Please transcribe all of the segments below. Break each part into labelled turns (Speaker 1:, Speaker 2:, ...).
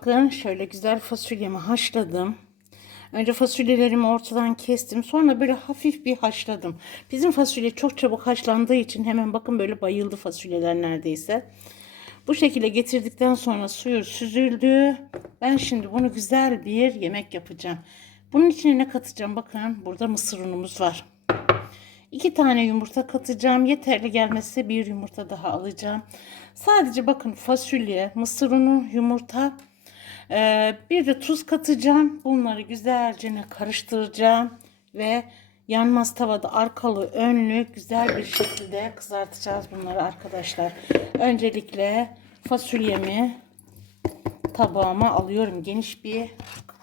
Speaker 1: Bakın şöyle güzel fasulyemi haşladım. Önce fasulyelerimi ortadan kestim. Sonra böyle hafif bir haşladım. Bizim fasulye çok çabuk haşlandığı için hemen bakın böyle bayıldı fasulyeler neredeyse. Bu şekilde getirdikten sonra suyu süzüldü. Ben şimdi bunu güzel bir yemek yapacağım. Bunun içine ne katacağım? Bakın burada mısır unumuz var. İki tane yumurta katacağım. Yeterli gelmezse bir yumurta daha alacağım. Sadece bakın fasulye, mısır unu, yumurta, ee, bir de tuz katacağım. Bunları güzelce karıştıracağım ve yanmaz tavada arkalı önlü güzel bir şekilde kızartacağız bunları arkadaşlar. Öncelikle fasulyemi tabağıma alıyorum. Geniş bir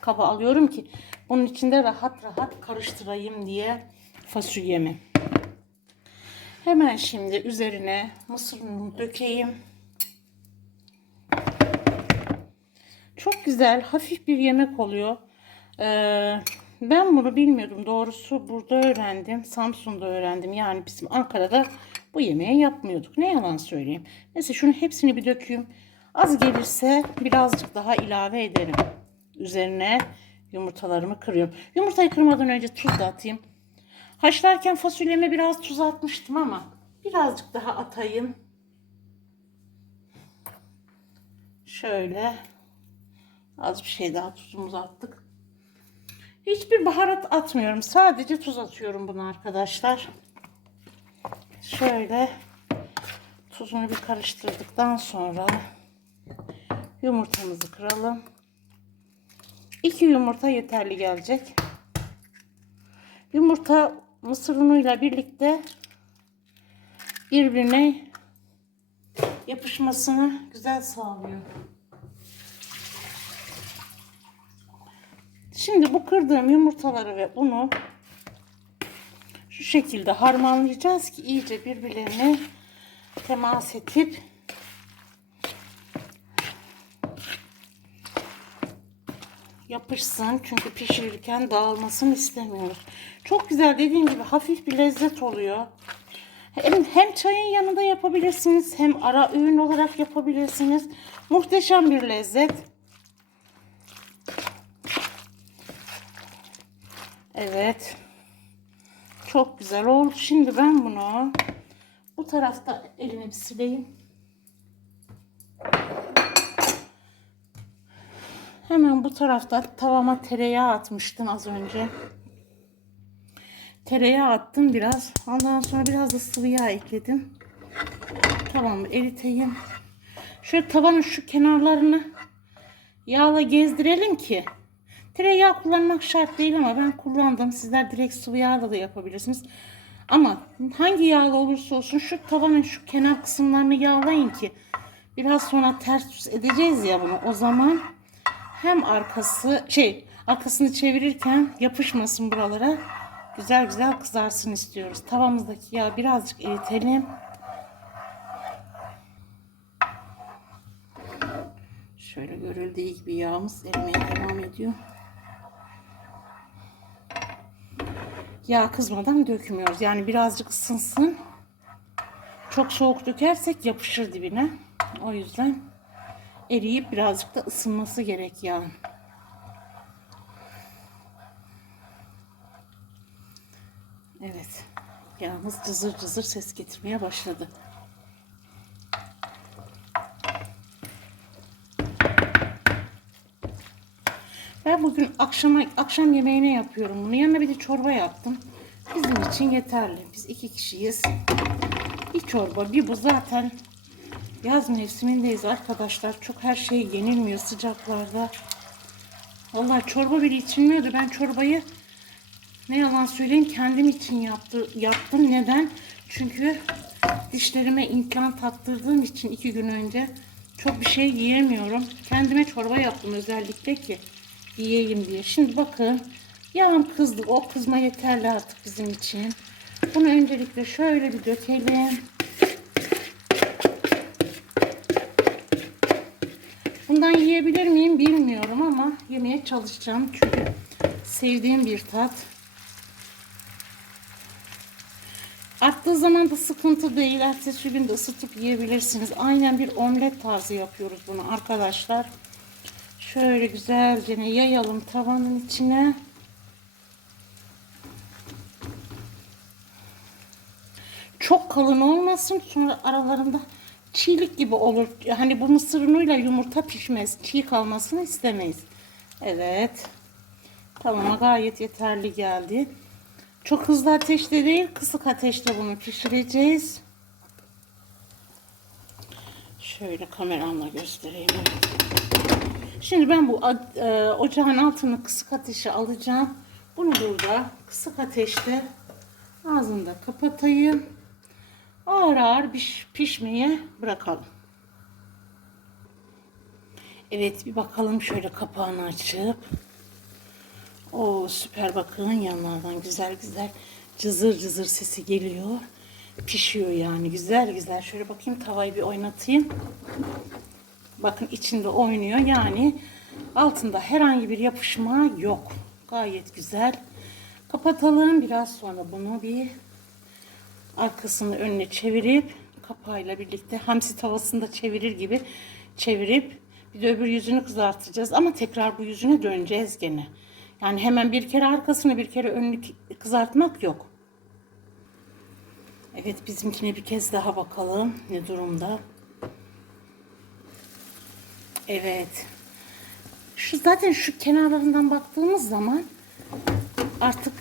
Speaker 1: kaba alıyorum ki bunun içinde rahat rahat karıştırayım diye fasulyemi. Hemen şimdi üzerine mısır ununu dökeyim. Çok güzel, hafif bir yemek oluyor. Ee, ben bunu bilmiyordum. Doğrusu burada öğrendim. Samsun'da öğrendim. Yani bizim Ankara'da bu yemeği yapmıyorduk. Ne yalan söyleyeyim. Neyse şunu hepsini bir dökeyim. Az gelirse birazcık daha ilave ederim. Üzerine yumurtalarımı kırıyorum. Yumurtayı kırmadan önce tuz da atayım. Haşlarken fasulyeme biraz tuz atmıştım ama birazcık daha atayım. Şöyle az bir şey daha tuzumuzu attık. Hiçbir baharat atmıyorum. Sadece tuz atıyorum buna arkadaşlar. Şöyle tuzunu bir karıştırdıktan sonra yumurtamızı kıralım. İki yumurta yeterli gelecek. Yumurta mısır unuyla birlikte birbirine yapışmasını güzel sağlıyor. Şimdi bu kırdığım yumurtaları ve unu şu şekilde harmanlayacağız ki iyice birbirlerine temas edip yapışsın. Çünkü pişirirken dağılmasını istemiyoruz. Çok güzel dediğim gibi hafif bir lezzet oluyor. Hem, hem çayın yanında yapabilirsiniz hem ara öğün olarak yapabilirsiniz. Muhteşem bir lezzet. Evet. Çok güzel oldu. Şimdi ben bunu bu tarafta elimi bir sileyim. Hemen bu tarafta tavama tereyağı atmıştım az önce. Tereyağı attım biraz. Ondan sonra biraz da sıvı yağ ekledim. Tamam eriteyim. Şöyle tavanın şu kenarlarını yağla gezdirelim ki Tereyağı kullanmak şart değil ama ben kullandım. Sizler direkt sıvı yağla da yapabilirsiniz. Ama hangi yağlı olursa olsun şu tavanın şu kenar kısımlarını yağlayın ki biraz sonra ters edeceğiz ya bunu. O zaman hem arkası şey arkasını çevirirken yapışmasın buralara. Güzel güzel kızarsın istiyoruz. Tavamızdaki yağı birazcık eritelim. Şöyle görüldüğü gibi yağımız erimeye devam ediyor. Yağ kızmadan dökmüyoruz. Yani birazcık ısınsın. Çok soğuk dökersek yapışır dibine. O yüzden eriyip birazcık da ısınması gerek yağın. Evet. Yağımız cızır cızır ses getirmeye başladı. Ben bugün akşama akşam yemeğine yapıyorum bunu. Yanına bir de çorba yaptım. Bizim için yeterli. Biz iki kişiyiz. Bir çorba, bir bu zaten yaz mevsimindeyiz arkadaşlar. Çok her şey yenilmiyor sıcaklarda. Vallahi çorba bile içilmiyordu. Ben çorbayı ne yalan söyleyeyim kendim için yaptı, yaptım. Neden? Çünkü dişlerime implant taktırdığım için iki gün önce çok bir şey yiyemiyorum. Kendime çorba yaptım özellikle ki yiyeyim diye. Şimdi bakın yağım kızdı. O kızma yeterli artık bizim için. Bunu öncelikle şöyle bir dökelim. Bundan yiyebilir miyim bilmiyorum ama yemeye çalışacağım. Çünkü sevdiğim bir tat. Arttığı zaman da sıkıntı değil. Ertesi gün de ısıtıp yiyebilirsiniz. Aynen bir omlet tarzı yapıyoruz bunu arkadaşlar. Şöyle güzelce yayalım tavanın içine. Çok kalın olmasın sonra aralarında çiğlik gibi olur. Hani bu mısır unuyla yumurta pişmez. Çiğ kalmasını istemeyiz. Evet. Tamam gayet yeterli geldi. Çok hızlı ateşte değil kısık ateşte bunu pişireceğiz. Şöyle kameramla göstereyim. Şimdi ben bu e, ocağın altını kısık ateşe alacağım. Bunu burada kısık ateşte ağzını da kapatayım. Ağır ağır piş- pişmeye bırakalım. Evet bir bakalım şöyle kapağını açıp. O süper bakın yanlardan güzel güzel cızır cızır sesi geliyor. Pişiyor yani güzel güzel. Şöyle bakayım tavayı bir oynatayım. Bakın içinde oynuyor yani altında herhangi bir yapışma yok. Gayet güzel. Kapatalım biraz sonra bunu bir arkasını önüne çevirip kapağıyla birlikte hamsi tavasında çevirir gibi çevirip bir de öbür yüzünü kızartacağız ama tekrar bu yüzüne döneceğiz gene. Yani hemen bir kere arkasını bir kere önünü kızartmak yok. Evet bizimkine bir kez daha bakalım ne durumda. Evet. Şu zaten şu kenarlarından baktığımız zaman artık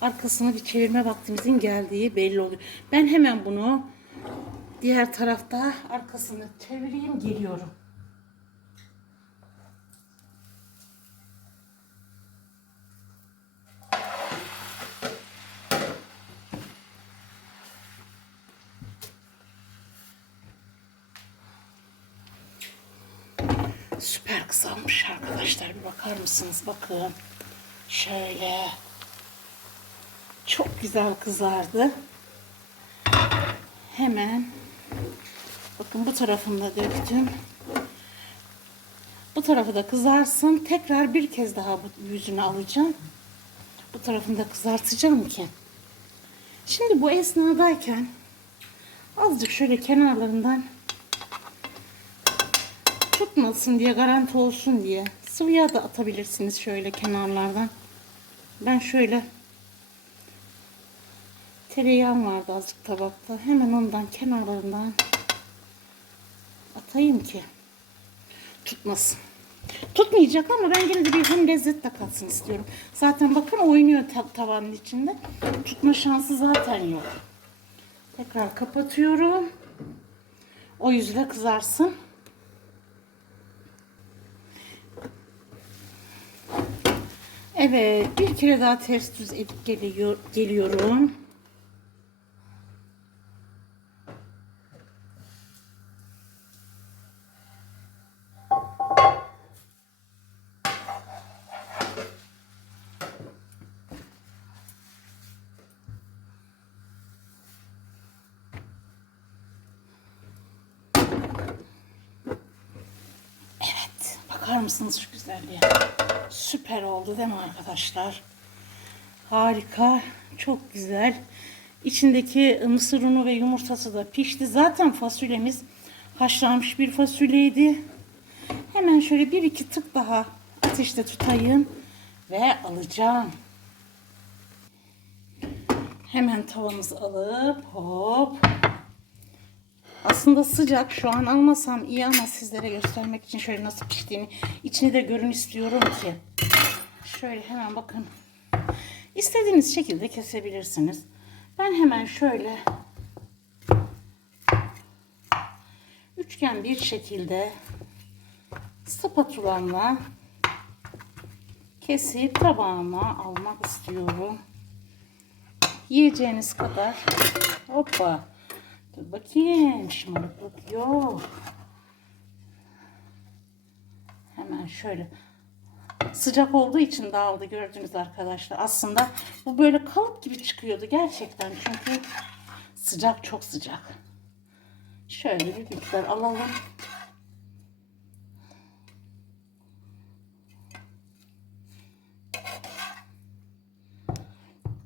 Speaker 1: arkasını bir çevirme vaktimizin geldiği belli oluyor. Ben hemen bunu diğer tarafta arkasını çevireyim geliyorum. Süper kısalmış arkadaşlar. Bir bakar mısınız? Bakın. Şöyle. Çok güzel kızardı. Hemen bakın bu tarafını da döktüm. Bu tarafı da kızarsın. Tekrar bir kez daha bu yüzünü alacağım. Bu tarafını da kızartacağım ki. Şimdi bu esnadayken azıcık şöyle kenarlarından tutmasın diye garanti olsun diye sıvı yağ da atabilirsiniz şöyle kenarlardan. Ben şöyle tereyağım vardı azıcık tabakta. Hemen ondan kenarlarından atayım ki tutmasın. Tutmayacak ama ben yine de bir hem lezzet de katsın istiyorum. Zaten bakın oynuyor ta- tavanın içinde. Tutma şansı zaten yok. Tekrar kapatıyorum. O yüzle kızarsın. Evet, bir kere daha ters düz edip geliyor, geliyorum. Evet, bakar mısınız şu güzelliğe? Süper oldu değil mi arkadaşlar? Harika, çok güzel. İçindeki mısır unu ve yumurtası da pişti. Zaten fasulyemiz haşlanmış bir fasulyeydi. Hemen şöyle bir iki tık daha ateşte tutayım ve alacağım. Hemen tavamızı alıp hop aslında sıcak şu an almasam iyi ama sizlere göstermek için şöyle nasıl piştiğini içini de görün istiyorum ki. Şöyle hemen bakın. İstediğiniz şekilde kesebilirsiniz. Ben hemen şöyle üçgen bir şekilde spatulamla kesip tabağıma almak istiyorum. Yiyeceğiniz kadar. Hoppa. Dur bakayım. Şımarıklık yok. Hemen şöyle. Sıcak olduğu için dağıldı gördünüz arkadaşlar. Aslında bu böyle kalıp gibi çıkıyordu gerçekten. Çünkü sıcak çok sıcak. Şöyle bir miktar alalım.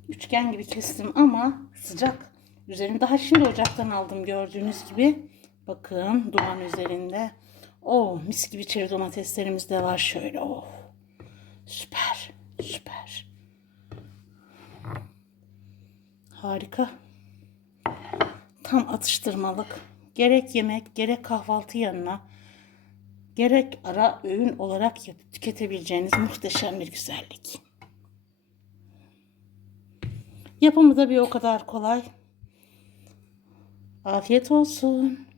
Speaker 1: Üçgen gibi kestim ama sıcak. Üzerini daha şimdi ocaktan aldım gördüğünüz gibi. Bakın duman üzerinde. Oh mis gibi çeri domateslerimiz de var şöyle. Oh. Süper. Süper. Harika. Tam atıştırmalık. Gerek yemek, gerek kahvaltı yanına, gerek ara öğün olarak tüketebileceğiniz muhteşem bir güzellik. Yapımı da bir o kadar kolay. Afiyet olsun.